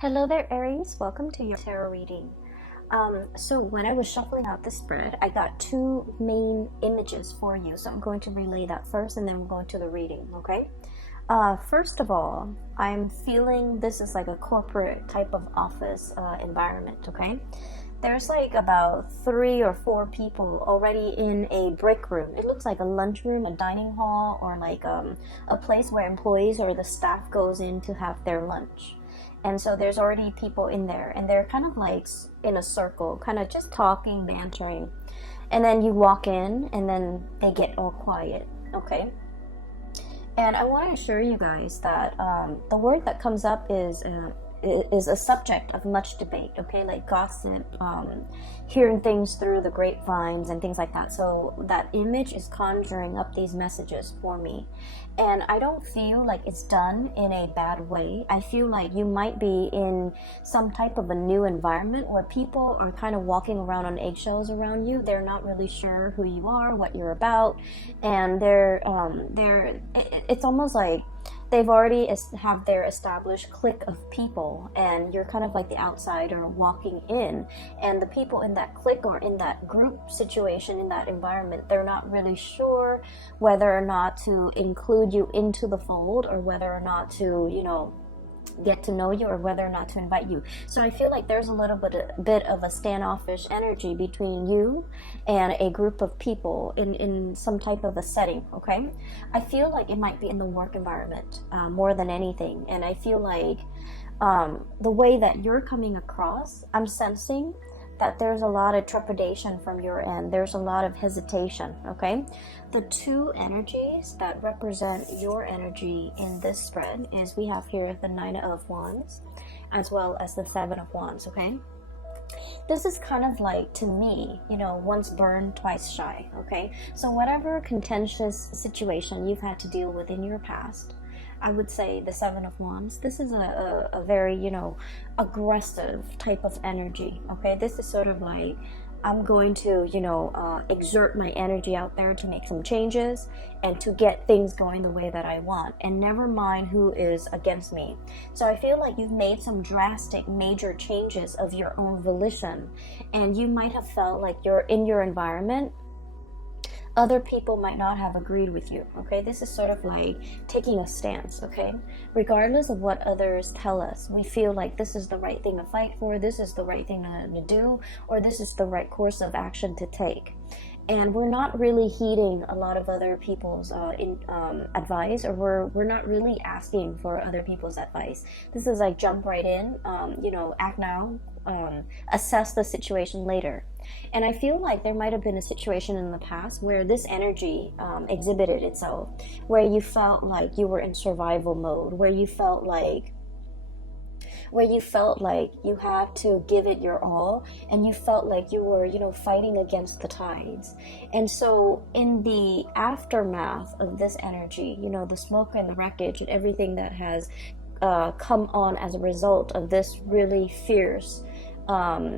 Hello there, Aries. Welcome to your tarot reading. So when I was shuffling out the spread, I got two main images for you. So I'm going to relay that first and then we're going to the reading, okay? First of all, I'm feeling this is like a corporate type of office environment, okay? There's like about 3 or 4 people already in a break room. It looks like a lunchroom, a dining hall, or like a place where employees or the staff goes in to have their lunch. And so there's already people in there and they're kind of like in a circle, kind of just talking, bantering. And then you walk in and then they get all quiet, okay? And I want to assure you guys that the word that comes up is a subject of much debate, okay? Like gossip, hearing things through the grapevines and things like that. So that image is conjuring up these messages for me. And I don't feel like it's done in a bad way. I feel like you might be in some type of a new environment where people are kind of walking around on eggshells around you. They're not really sure who you are, what you're about, and it's almost like they've already have their established clique of people, and you're kind of like the outsider walking in, and the people in that clique or in that group situation, in that environment, they're not really sure whether or not to include you into the fold, or whether or not to, get to know you, or whether or not to invite you. So I feel like there's a little bit of a standoffish energy between you and a group of people in some type of a setting, okay? I feel like it might be in the work environment more than anything. And I feel like the way that you're coming across, I'm sensing that there's a lot of trepidation from your end. There's a lot of hesitation, okay? The two energies that represent your energy in this spread is we have here the 9 of Wands as well as the 7 of Wands, okay? This is kind of like, to me, once burned, twice shy, okay? So whatever contentious situation you've had to deal with in your past, I would say the 7 of Wands, this is a very, aggressive type of energy, okay? This is sort of like, I'm going to, exert my energy out there to make some changes and to get things going the way that I want, and never mind who is against me. So I feel like you've made some drastic, major changes of your own volition, and you might have felt like you're in your environment, other people might not have agreed with you, okay? This is sort of like taking a stance, okay? Regardless of what others tell us, we feel like this is the right thing to fight for, this is the right thing to do, or this is the right course of action to take. And we're not really heeding a lot of other people's advice, or we're not really asking for other people's advice. This is like jump right in, act now, assess the situation later. And I feel like there might have been a situation in the past where this energy exhibited itself, where you felt like you were in survival mode, where you felt like you had to give it your all, and you felt like you were, fighting against the tides. And so in the aftermath of this energy, the smoke and the wreckage and everything that has come on as a result of this really fierce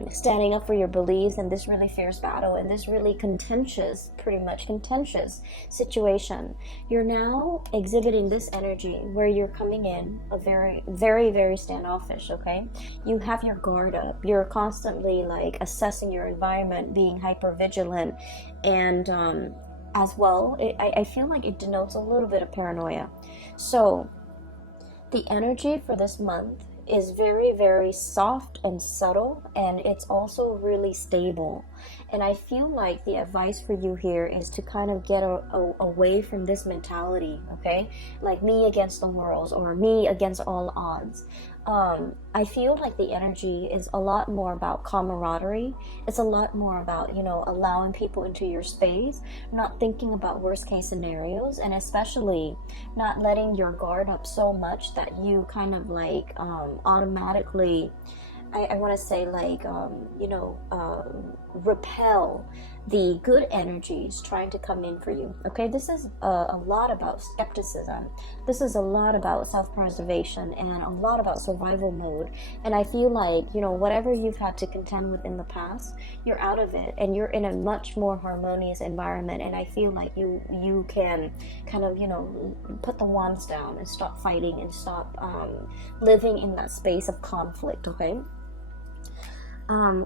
standing up for your beliefs, and this really fierce battle, and this really pretty much contentious situation, you're now exhibiting this energy where you're coming in a very, very, very standoffish, okay? You have your guard up. You're constantly like assessing your environment, being hyper vigilant, and as well, I feel like it denotes a little bit of paranoia. So the energy for this month is very, very soft and subtle, and it's also really stable. And I feel like the advice for you here is to kind of get away from this mentality, okay? Like me against the world, or me against all odds. I feel like the energy is a lot more about camaraderie. It's a lot more about, allowing people into your space, not thinking about worst case scenarios, and especially not letting your guard up so much that you kind of like automatically, I want to say like, repel the good energies trying to come in for you. Okay, this is a lot about skepticism. This is a lot about self-preservation and a lot about survival mode. And I feel like, you know, whatever you've had to contend with in the past, you're out of it and you're in a much more harmonious environment. And I feel like you can kind of, you know, put the wands down and stop fighting and stop living in that space of conflict. Okay.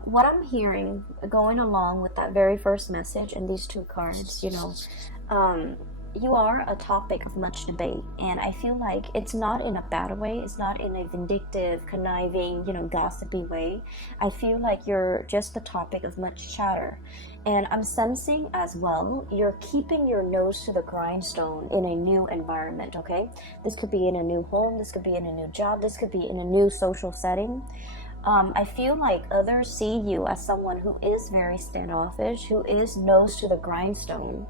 What I'm hearing going along with that very first message and these two cards, you know, you are a topic of much debate, and I feel like it's not in a bad way. It's not in a vindictive, conniving, you know, gossipy way. I feel like you're just the topic of much chatter. And I'm sensing as well, you're keeping your nose to the grindstone in a new environment, okay? This could be in a new home, this could be in a new job, this could be in a new social setting. I feel like others see you as someone who is very standoffish, who is nose to the grindstone,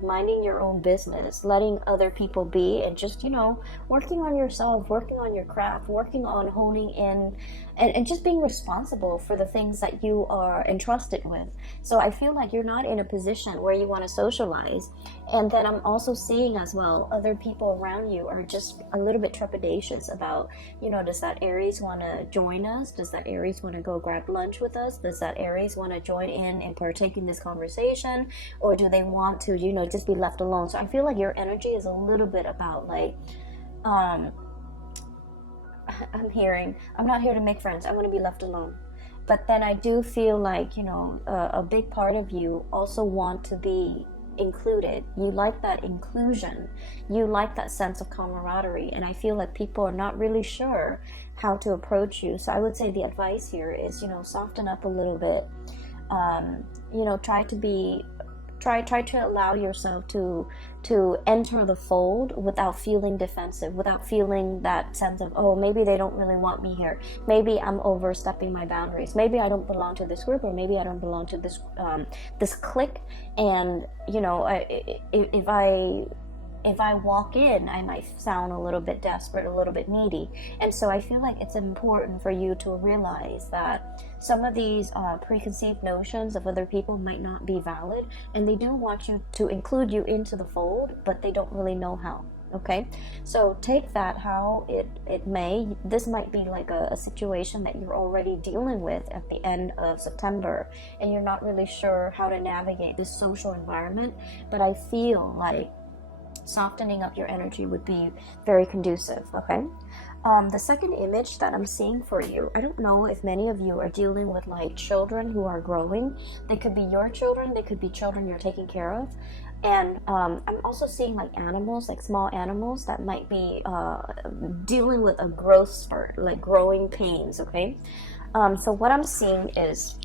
minding your own business, letting other people be, and just, you know, working on yourself, working on your craft, working on honing in, and just being responsible for the things that you are entrusted with. So I feel like you're not in a position where you want to socialize. And then I'm also seeing as well, other people around you are just a little bit trepidatious about, you know, does that Aries want to join us? Does that Aries want to go grab lunch with us? Does that Aries want to join in and partake in this conversation? Or do they want to, you know, just be left alone? So I feel like your energy is a little bit about like, I'm not here to make friends. I want to be left alone. But then I do feel like, you know, a big part of you also want to be included. You like that inclusion. You like that sense of camaraderie. And I feel like people are not really sure how to approach you. So I would say the advice here is, you know, soften up a little bit. You know, try to allow yourself to enter the fold without feeling defensive, without feeling that sense of, oh, maybe they don't really want me here, maybe I'm overstepping my boundaries, maybe I don't belong to this group, or maybe I don't belong to this this clique, and you know, if I walk in, I might sound a little bit desperate, a little bit needy. And so I feel like it's important for you to realize that some of these preconceived notions of other people might not be valid, and they do want you to include you into the fold, but they don't really know how. Okay, so take that how it may. This might be like a situation that you're already dealing with at the end of September, and you're not really sure how to navigate this social environment, but I feel like softening up your energy would be very conducive. Okay, the second image that I'm seeing for you, I don't know if many of you are dealing with like children who are growing. They could be your children, they could be children you're taking care of. And I'm also seeing like animals, like small animals that might be dealing with a growth spurt, like growing pains. Okay, so what I'm seeing is,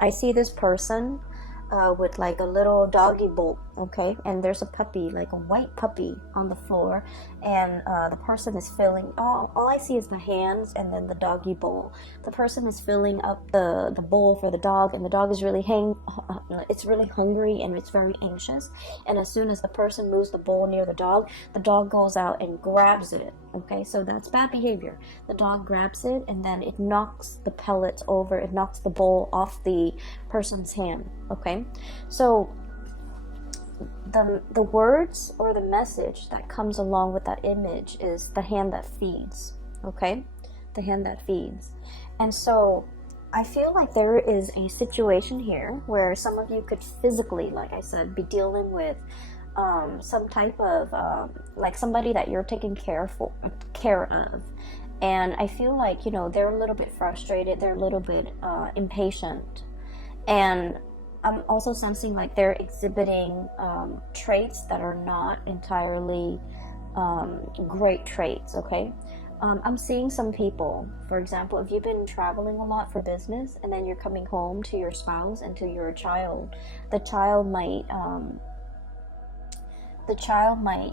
I see this person with like a little doggy bowl, okay, and there's a puppy, like a white puppy on the floor, and the person is filling, all I see is the hands and then the doggy bowl. The person is filling up the bowl for the dog, and the dog is really it's really hungry and it's very anxious, and as soon as the person moves the bowl near the dog goes out and grabs it. Okay, so that's bad behavior. The dog grabs it and then it knocks the pellets over, it knocks the bowl off the person's hand. Okay, so the words or the message that comes along with that image is the hand that feeds. Okay, the hand that feeds. And so I feel like there is a situation here where some of you could physically, like I said, be dealing with some type of like somebody that you're taking care of, and I feel like, you know, they're a little bit frustrated, they're a little bit impatient, and I'm also sensing like they're exhibiting traits that are not entirely great traits. Okay, I'm seeing some people, for example, if you've been traveling a lot for business and then you're coming home to your spouse and to your child, the child might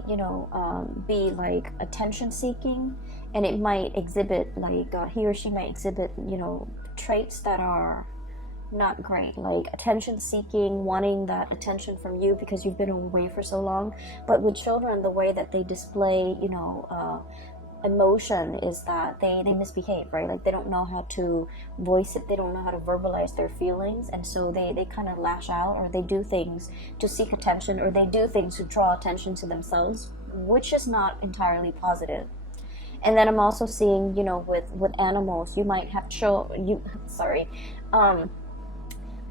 you know, be like attention seeking, and it might exhibit like he or she might exhibit, you know, traits that are not great, like attention seeking, wanting that attention from you because you've been away for so long. But with children, the way that they display, you know, emotion is that they misbehave, right? Like they don't know how to voice it, they don't know how to verbalize their feelings, and so they kind of lash out, or they do things to seek attention, or they do things to draw attention to themselves, which is not entirely positive. And then I'm also seeing, you know, with animals, you might have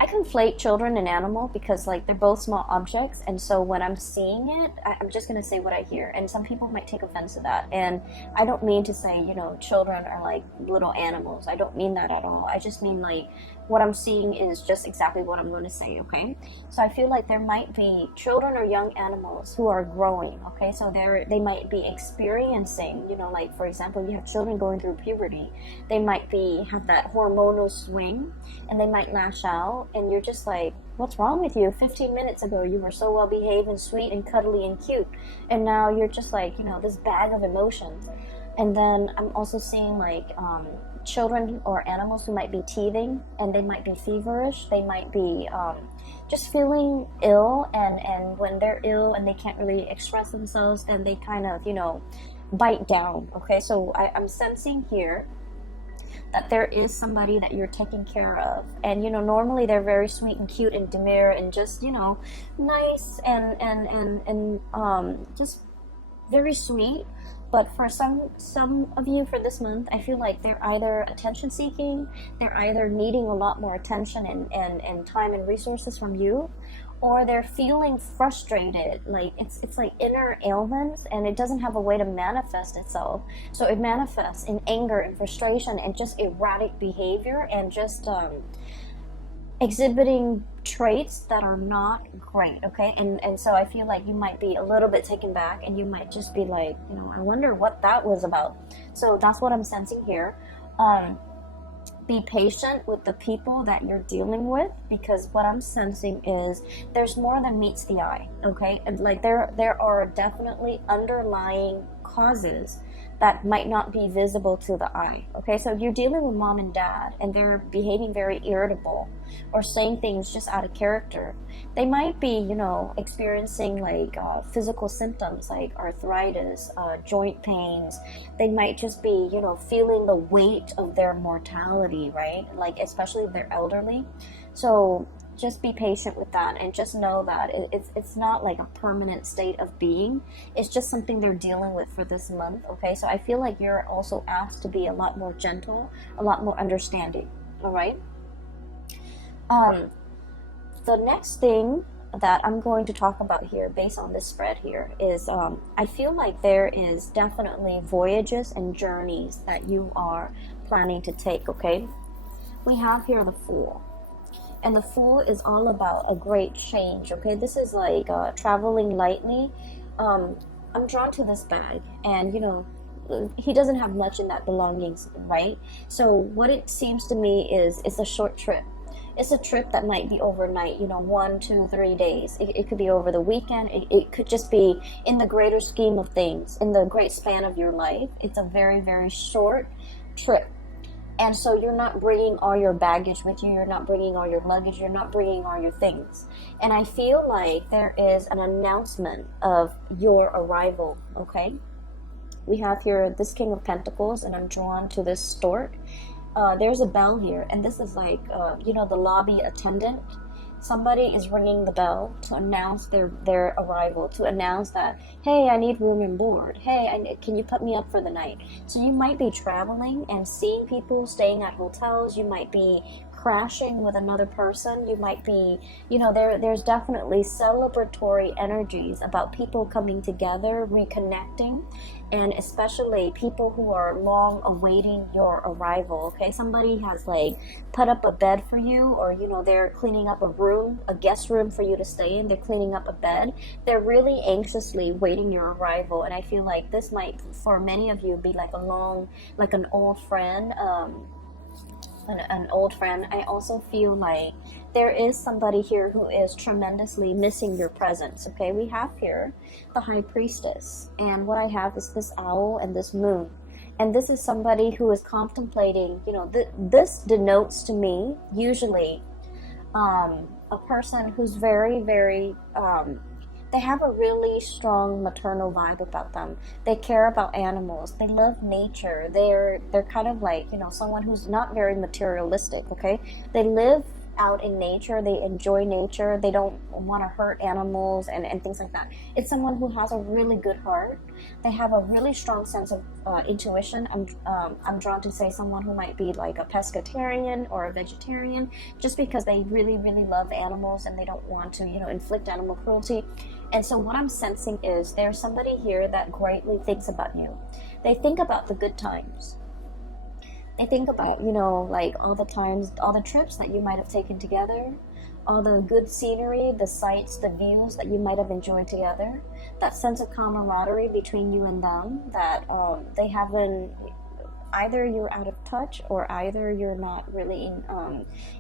I conflate children and animal because like they're both small objects, and so when I'm seeing it, I'm just gonna say what I hear, and some people might take offense to that, and I don't mean to say, you know, children are like little animals. I don't mean that at all. I just mean like what I'm seeing is just exactly what I'm going to say, okay? So I feel like there might be children or young animals who are growing, okay? So they might be experiencing, you know, like for example, you have children going through puberty. They might have that hormonal swing, and they might lash out, and you're just like, what's wrong with you? 15 minutes ago you were so well behaved and sweet and cuddly and cute, and now you're just like, you know, this bag of emotions. And then I'm also seeing like children or animals who might be teething, and they might be feverish. They might be just feeling ill, and when they're ill and they can't really express themselves, and they kind of, you know, bite down, okay? So I'm sensing here that there is somebody that you're taking care of, and you know, normally they're very sweet and cute and demure and just, you know, nice and just very sweet. But for some of you for this month, I feel like they're either attention seeking, they're either needing a lot more attention and time and resources from you, or they're feeling frustrated. Like it's like inner ailments, and it doesn't have a way to manifest itself. So it manifests in anger and frustration and just erratic behavior, and just exhibiting traits that are not great, okay? And so I feel like you might be a little bit taken back, and you might just be like, you know, I wonder what that was about. So that's what I'm sensing here. Be patient with the people that you're dealing with, because what I'm sensing is there's more than meets the eye, okay? And like there are definitely underlying causes that might not be visible to the eye, okay? So if you're dealing with mom and dad and they're behaving very irritable or saying things just out of character, they might be, you know, experiencing like physical symptoms like arthritis, joint pains. They might just be, you know, feeling the weight of their mortality, right? Like especially if they're elderly. So just be patient with that, and just know that it's not like a permanent state of being. It's just something they're dealing with for this month, okay? So I feel like you're also asked to be a lot more gentle, a lot more understanding, all right? The next thing that I'm going to talk about here based on this spread here is I feel like there is definitely voyages and journeys that you are planning to take, okay? We have here the Fool. And the Fool is all about a great change, okay? This is like traveling lightly. I'm drawn to this bag, and you know, he doesn't have much in that belongings, right? So what it seems to me is it's a short trip. It's a trip that might be overnight, you know, 1, 2, 3 days. It could be over the weekend. It could just be in the greater scheme of things, in the great span of your life. It's a very, very short trip. And so you're not bringing all your baggage with you. You're not bringing all your luggage. You're not bringing all your things. And I feel like there is an announcement of your arrival, okay? We have here this King of Pentacles, and I'm drawn to this stork. There's a bell here, and this is like, you know, the lobby attendant. Somebody is ringing the bell to announce their arrival, to announce that, hey, I need room and board. Hey, can you put me up for the night? So you might be traveling and seeing people staying at hotels. You might be crashing with another person. You might be, you know, there's definitely celebratory energies about people coming together, reconnecting, and especially people who are long awaiting your arrival, okay? Somebody has like put up a bed for you, or you know, they're cleaning up a room, a guest room for you to stay in. They're cleaning up a bed. They're really anxiously waiting your arrival, and I feel like this might, for many of you, be like an old friend, an old friend. I also feel like there is somebody here who is tremendously missing your presence, okay? We have here the High Priestess, and what I have is this owl and this moon. And this is somebody who is contemplating, you know, this denotes to me usually a person who's very, very They have a really strong maternal vibe about them. They care about animals. They love nature. They're kind of like, you know, someone who's not very materialistic, okay? They live out in nature. They enjoy nature. They don't want to hurt animals and things like that. It's someone who has a really good heart. They have a really strong sense of intuition. I'm drawn to say someone who might be like a pescatarian or a vegetarian, just because they really, really love animals and they don't want to, you know, inflict animal cruelty. And so what I'm sensing is there's somebody here that greatly thinks about you. They think about the good times. They think about, you know, like all the times, all the trips that you might have taken together, all the good scenery, the sights, the views that you might have enjoyed together, that sense of camaraderie between you and them, that they haven't, either you're out of touch or either you're not really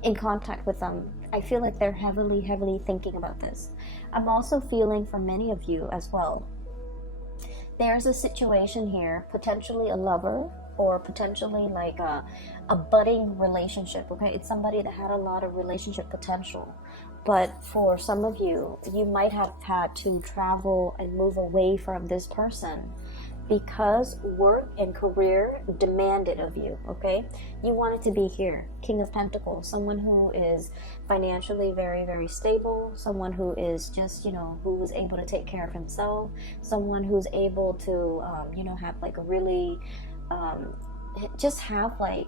in contact with them. I feel like they're heavily thinking about this. I'm also feeling for many of you as well. There's a situation here, potentially a lover, or potentially like a budding relationship, okay? It's somebody that had a lot of relationship potential. But for some of you, you might have had to travel and move away from this person because work and career demanded of you, okay? You wanted to be here. King of Pentacles, someone who is financially very, very stable, someone who is just, you know, who is able to take care of himself, someone who's able to, you know, have like a really, just have like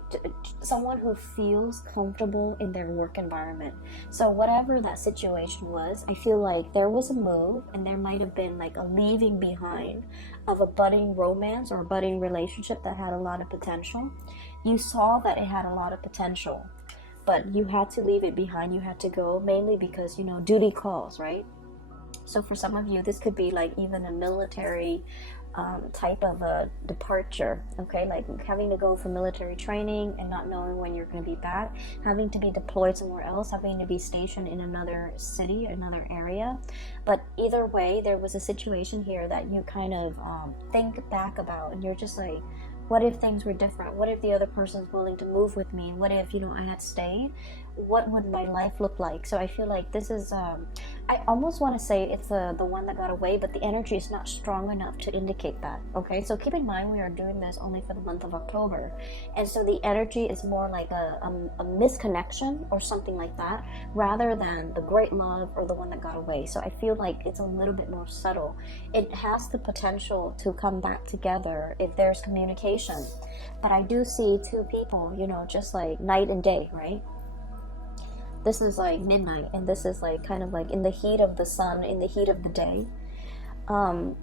someone who feels comfortable in their work environment. So whatever that situation was, I feel like there was a move and there might have been like a leaving behind of a budding romance or a budding relationship that had a lot of potential. You saw that it had a lot of potential, but you had to leave it behind. You had to go, mainly because, you know, duty calls, right? So for some of you, this could be like even a military type of a departure, okay? Like having to go for military training and not knowing when you're going to be back, having to be deployed somewhere else, having to be stationed in another city, another area. But either way, there was a situation here that you kind of think back about, and you're just like, what if things were different? What if the other person's willing to move with me? What if, you know, I had stayed? What would my life look like? So I feel like this is, I almost want to say it's the one that got away, but the energy is not strong enough to indicate that, okay? So keep in mind, we are doing this only for the month of October. And so the energy is more like a misconnection or something like that, rather than the great love or the one that got away. So I feel like it's a little bit more subtle. It has the potential to come back together if there's communication. But I do see two people, you know, just like night and day, right? This is like midnight, and this is like kind of like in the heat of the sun, in the heat of the day,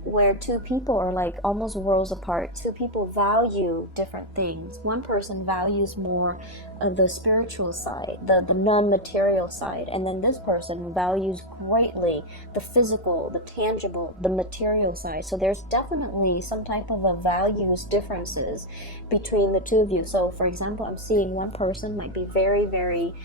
where two people are like almost worlds apart. Two people value different things. One person values more of the spiritual side, the non-material side, and then this person values greatly the physical, the tangible, the material side. So there's definitely some type of a values differences between the two of you. So for example, I'm seeing one person might be very, very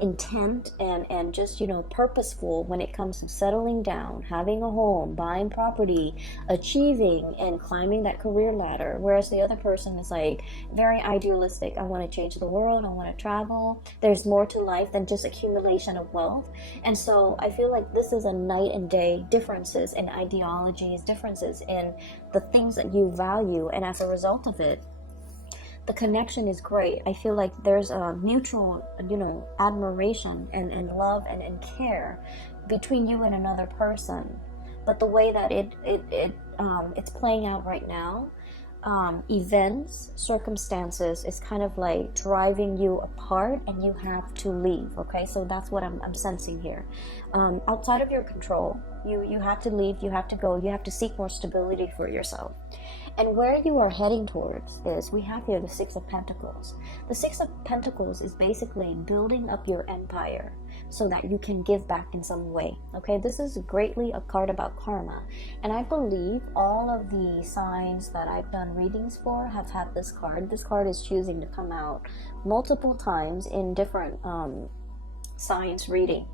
intent and just, you know, purposeful when it comes to settling down, having a home, buying property, achieving and climbing that career ladder, whereas the other person is like very idealistic. I want to change the world, I want to travel. There's more to life than just accumulation of wealth. And so I feel like this is a night and day differences in ideologies, differences in the things that you value, and as a result of it, the connection is great. I feel like there's a mutual, you know, admiration and love and care between you and another person. But the way that it's playing out right now, events, circumstances is kind of like driving you apart, and you have to leave. Okay, so that's what I'm sensing here. Outside of your control, you have to leave. You have to go. You have to seek more stability for yourself. And where you are heading towards is, we have here the Six of Pentacles. The Six of Pentacles is basically building up your empire so that you can give back in some way. Okay, this is greatly a card about karma. And I believe all of the signs that I've done readings for have had this card. This card is choosing to come out multiple times in different signs reading.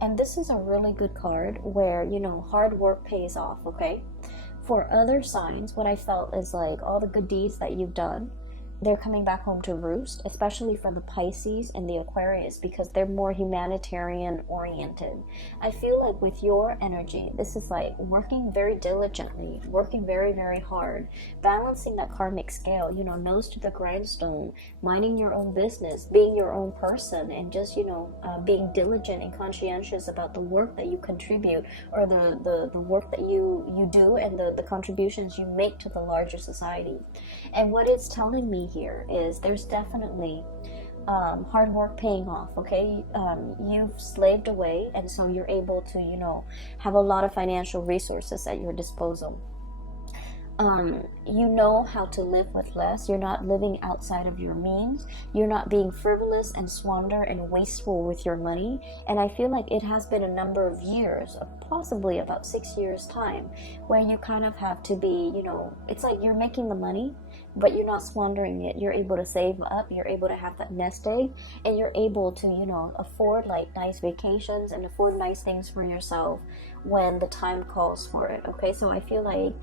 And this is a really good card where, you know, hard work pays off, okay? For other signs, what I felt is like all the good deeds that you've done, they're coming back home to roost, especially for the Pisces and the Aquarius, because they're more humanitarian oriented. I feel like with your energy, this is like working very diligently, working very, very hard, balancing that karmic scale, you know, nose to the grindstone, minding your own business, being your own person, and just, you know, being diligent and conscientious about the work that you contribute, or the work that you do, and the contributions you make to the larger society. And what it's telling me here is there's definitely hard work paying off. Okay, you've slaved away, and so you're able to, you know, have a lot of financial resources at your disposal. You know how to live with less. You're not living outside of your means. You're not being frivolous and squander and wasteful with your money. And I feel like it has been a number of years, possibly about 6 years time, where you kind of have to be, you know, it's like you're making the money, but you're not squandering it. You're able to save up. You're able to have that nest egg, and you're able to, you know, afford like nice vacations and afford nice things for yourself when the time calls for it. Okay, so I feel like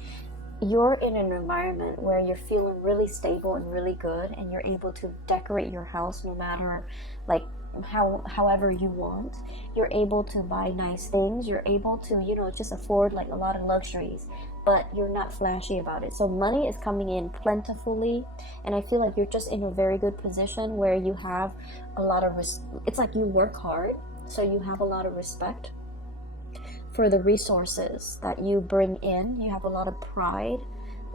you're in an environment where you're feeling really stable and really good, and you're able to decorate your house no matter like however you want. You're able to buy nice things. You're able to, you know, just afford like a lot of luxuries, but you're not flashy about it. So money is coming in plentifully, and I feel like you're just in a very good position where you have a lot of it's like you work hard, so you have a lot of respect for the resources that you bring in. You have a lot of pride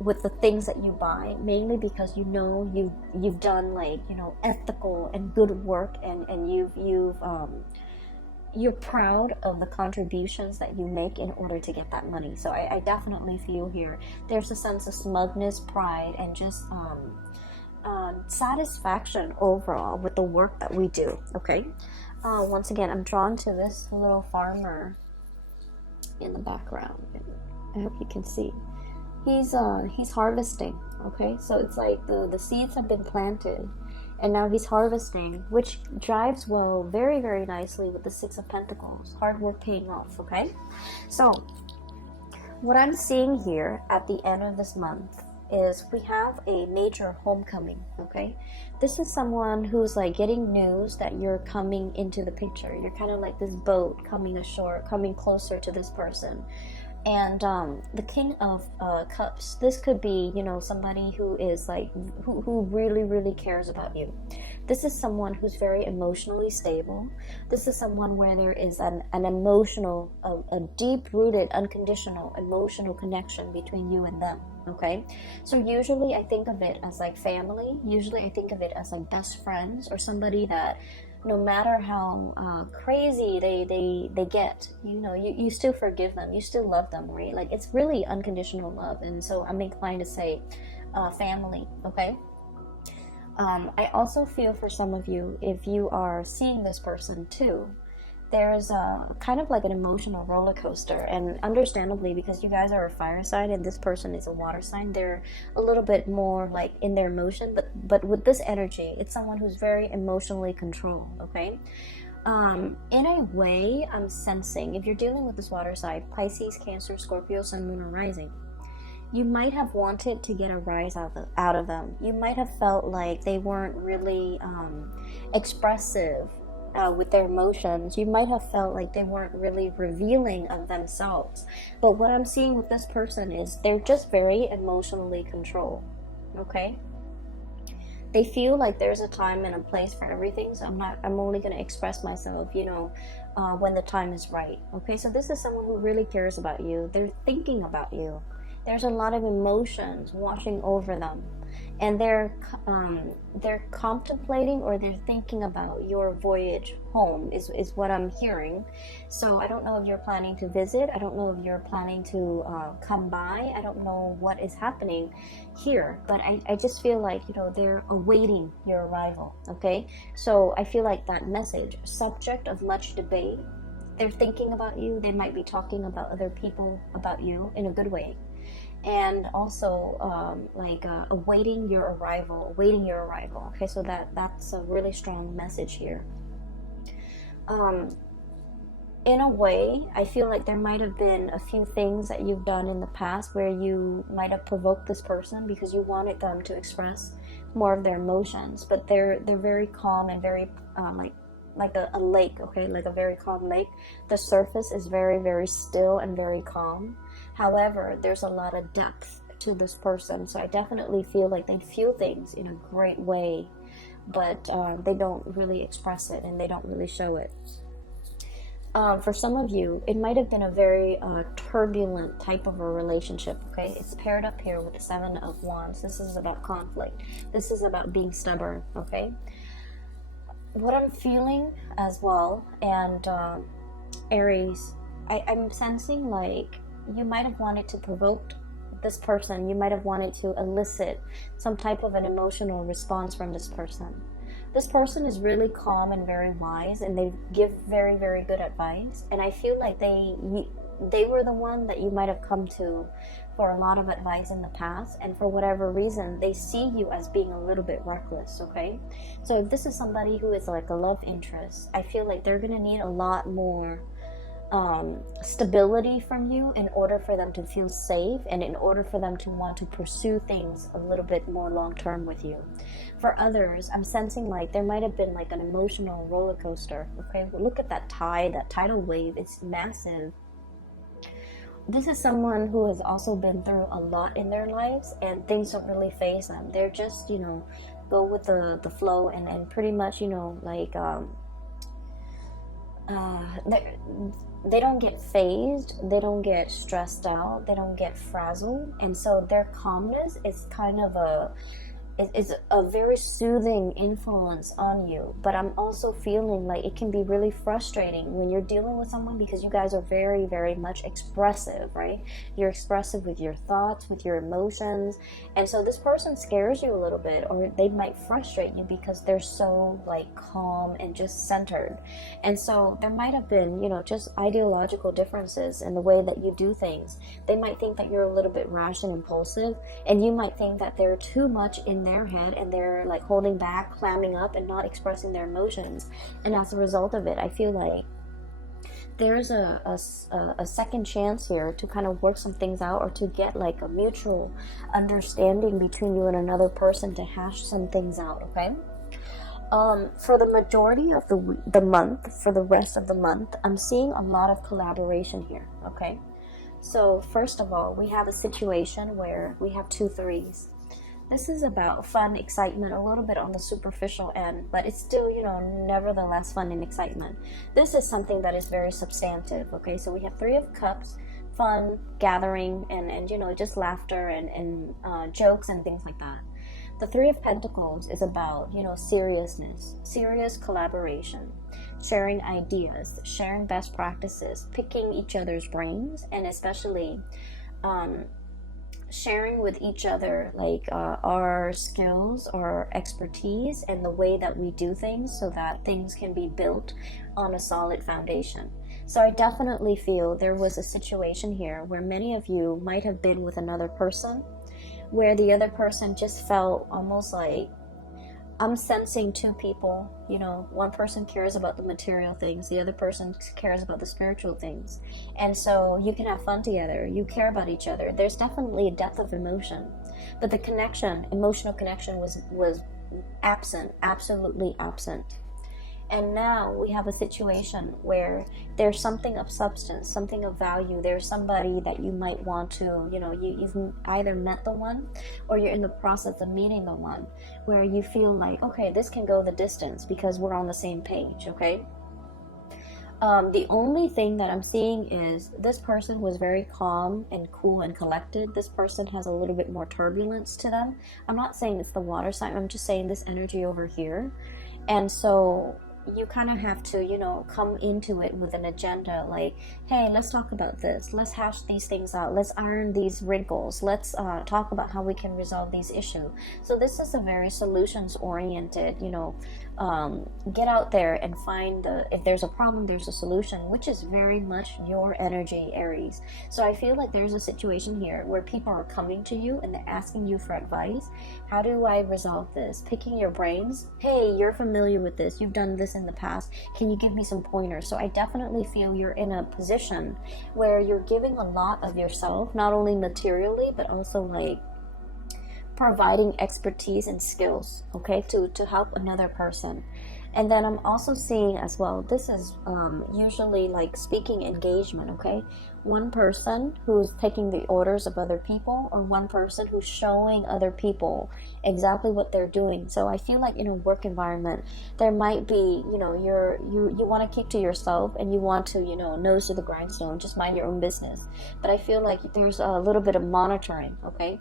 with the things that you buy, mainly because you know you've done like, you know, ethical and good work, and you're proud of the contributions that you make in order to get that money. So I definitely feel here there's a sense of smugness, pride, and just satisfaction overall with the work that we do. Okay, once again, I'm drawn to this little farmer in the background. I hope you can see. He's harvesting. Okay, so it's like the seeds have been planted, and now he's harvesting, which drives well very, very nicely with the Six of Pentacles. Hard work paying off. Okay, so what I'm seeing here at the end of this month is we have a major homecoming. Okay, this is someone who's like getting news that you're coming into the picture. You're kind of like this boat coming ashore, coming closer to this person. And the King of Cups, this could be, you know, somebody who is like who really, really cares about you. This is someone who's very emotionally stable. This is someone where there is an emotional, a deep-rooted, unconditional emotional connection between you and them. Okay, so usually I think of it as like family. Usually I think of it as like best friends, or somebody that no matter how crazy they get, you know, you still forgive them, you still love them, right? Like it's really unconditional love. And so I'm inclined to say family. Okay, I also feel for some of you, if you are seeing this person too, there's a kind of like an emotional roller coaster. And understandably, because you guys are a fire sign and this person is a water sign, they're a little bit more like in their emotion, but with this energy, it's someone who's very emotionally controlled. Okay, in a way, I'm sensing, if you're dealing with this water sign, Pisces, Cancer, Scorpio, Sun, Moon, or Rising, you might have wanted to get a rise out of them. You might have felt like they weren't really expressive with their emotions. You might have felt like they weren't really revealing of themselves. But what I'm seeing with this person is they're just very emotionally controlled. Okay, they feel like there's a time and a place for everything, so I'm only going to express myself, you know, when the time is right. Okay, so this is someone who really cares about you. They're thinking about you. There's a lot of emotions washing over them, and they're contemplating, or they're thinking about your voyage home is what I'm hearing. So I don't know if you're planning to visit. I don't know if you're planning to come by. I don't know what is happening here, but I just feel like, you know, they're awaiting your arrival. Okay, so I feel like that message, subject of much debate, they're thinking about you. They might be talking about other people about you in a good way. And also awaiting your arrival. Okay, so that's a really strong message here. in a way, I feel like there might have been a few things that you've done in the past where you might have provoked this person because you wanted them to express more of their emotions, but they're very calm and very like a lake, okay, like a very calm lake. The surface is very, very still and very calm. However, there's a lot of depth to this person, so I definitely feel like they feel things in a great way, but they don't really express it and they don't really show it. For some of you, it might have been a very turbulent type of a relationship, okay? It's paired up here with the Seven of Wands. This is about conflict. This is about being stubborn, okay? What I'm feeling as well, and Aries, I'm sensing like you might have wanted to provoke this person. You might have wanted to elicit some type of an emotional response from this person. This person is really calm and very wise, and they give very, very good advice. And I feel like they were the one that you might have come to for a lot of advice in the past, and for whatever reason, they see you as being a little bit reckless, okay? So if this is somebody who is like a love interest, I feel like they're gonna need a lot more stability from you in order for them to feel safe and in order for them to want to pursue things a little bit more long term with you. For others, I'm sensing like there might have been like an emotional roller coaster, okay? Look at that tide, that tidal wave, it's massive. This is someone who has also been through a lot in their lives, and things don't really faze them. They're just, you know, go with the flow, and pretty much, you know, like they don't get phased, they don't get stressed out, they don't get frazzled, and so their calmness is kind of is a very soothing influence on you. But I'm also feeling like it can be really frustrating when you're dealing with someone, because you guys are very, very much expressive, right? You're expressive with your thoughts, with your emotions, and so this person scares you a little bit, or they might frustrate you because they're so like calm and just centered. And so there might have been, you know, just ideological differences in the way that you do things. They might think that you're a little bit rash and impulsive, and you might think that they're too much in their head and they're like holding back, clamming up, and not expressing their emotions. And as a result of it, I feel like there's a second chance here to kind of work some things out, or to get like a mutual understanding between you and another person to hash some things out, okay? For the majority of the month, for the rest of the month, I'm seeing a lot of collaboration here, okay? So first of all, we have a situation where we have 2 threes. This is about fun, excitement, a little bit on the superficial end, but it's still, you know, nevertheless fun and excitement. This is something that is very substantive, okay? So we have 3 of Cups, fun, gathering, and you know, just laughter and jokes and things like that. The 3 of Pentacles is about, you know, seriousness, serious collaboration, sharing ideas, sharing best practices, picking each other's brains, and especially sharing with each other like our skills, our expertise, and the way that we do things so that things can be built on a solid foundation. So I definitely feel there was a situation here where many of you might have been with another person, where the other person just felt almost like, I'm sensing 2 people, you know, one person cares about the material things, the other person cares about the spiritual things. And so you can have fun together, you care about each other. There's definitely a depth of emotion, but the connection, emotional connection was absent, absolutely absent. And now we have a situation where there's something of substance, something of value. There's somebody that you might want to, you know, you've either met the one, or you're in the process of meeting the one, where you feel like, okay, this can go the distance because we're on the same page, okay? The only thing that I'm seeing is this person was very calm and cool and collected. This person has a little bit more turbulence to them. I'm not saying it's the water sign, I'm just saying this energy over here. And so you kind of have to, you know, come into it with an agenda, like, hey, let's talk about this, let's hash these things out, let's iron these wrinkles, let's talk about how we can resolve these issues. So this is a very solutions oriented, you know, get out there and find if there's a problem, there's a solution, which is very much your energy, Aries. So I feel like there's a situation here where people are coming to you and they're asking you for advice. How do I resolve this? Picking your brains. Hey, you're familiar with this, you've done this this in the past? Can you give me some pointers? So I definitely feel you're in a position where you're giving a lot of yourself, not only materially, but also like providing expertise and skills, okay, to help another person. And then I'm also seeing as well, this is usually like speaking engagement, okay? One person who's taking the orders of other people, or one person who's showing other people exactly what they're doing. So I feel like in a work environment, there might be, you know, you want to keep to yourself, and you want to, you know, nose to the grindstone, just mind your own business. But I feel like there's a little bit of monitoring, okay?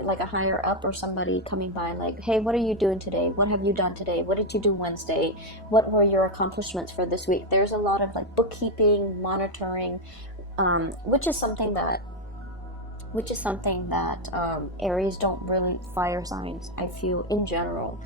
Like a higher up or somebody coming by, like, hey, what are you doing today? What have you done today? What did you do Wednesday? What were your accomplishments for this week? There's a lot of like bookkeeping, monitoring, which is something that Aries don't really, fire signs, I feel in general,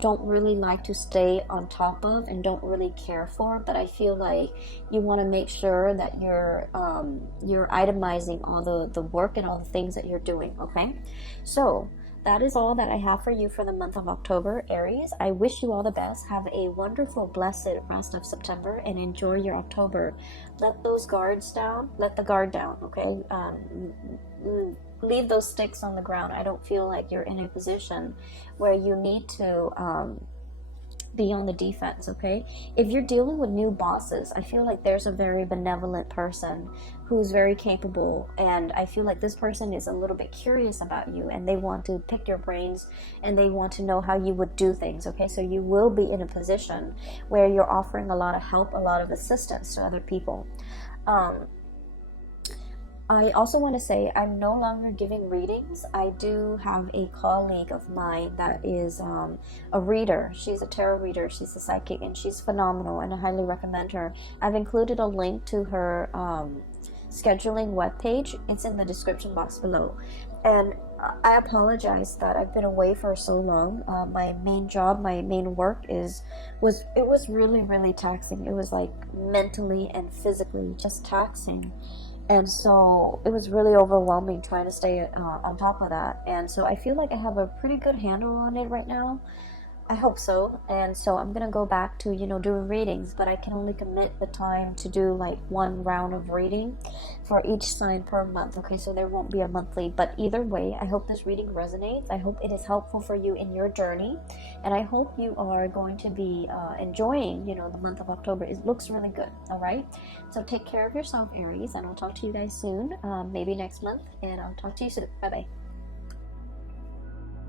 don't really like to stay on top of and don't really care for. But I feel like you want to make sure that you're itemizing all the work and all the things that you're doing, okay? So that is all that I have for you for the month of October, Aries. I wish you all the best. Have a wonderful, blessed rest of September, and enjoy your October. Let those guards down. Let the guard down, okay? Leave those sticks on the ground. I don't feel like you're in a position where you need to be on the defense, okay? If you're dealing with new bosses, I feel like there's a very benevolent person who's very capable, and I feel like this person is a little bit curious about you, and they want to pick your brains, and they want to know how you would do things, okay? So you will be in a position where you're offering a lot of help, a lot of assistance to other people. I also want to say I'm no longer giving readings. I do have a colleague of mine that is a reader. She's a tarot reader. She's a psychic, and she's phenomenal, and I highly recommend her. I've included a link to her scheduling webpage. It's in the description box below. And I apologize that I've been away for so long. My main job, my main work was really, really taxing. It was like mentally and physically just taxing. And so it was really overwhelming trying to stay on top of that. And so I feel like I have a pretty good handle on it right now. I hope so. And so I'm going to go back to, you know, doing readings, but I can only commit the time to do like one round of reading for each sign per month. Okay, so there won't be a monthly, but either way, I hope this reading resonates. I hope it is helpful for you in your journey. And I hope you are going to be enjoying, you know, the month of October. It looks really good. All right. So take care of yourself, Aries, and I'll talk to you guys soon, maybe next month, and I'll talk to you soon. Bye-bye.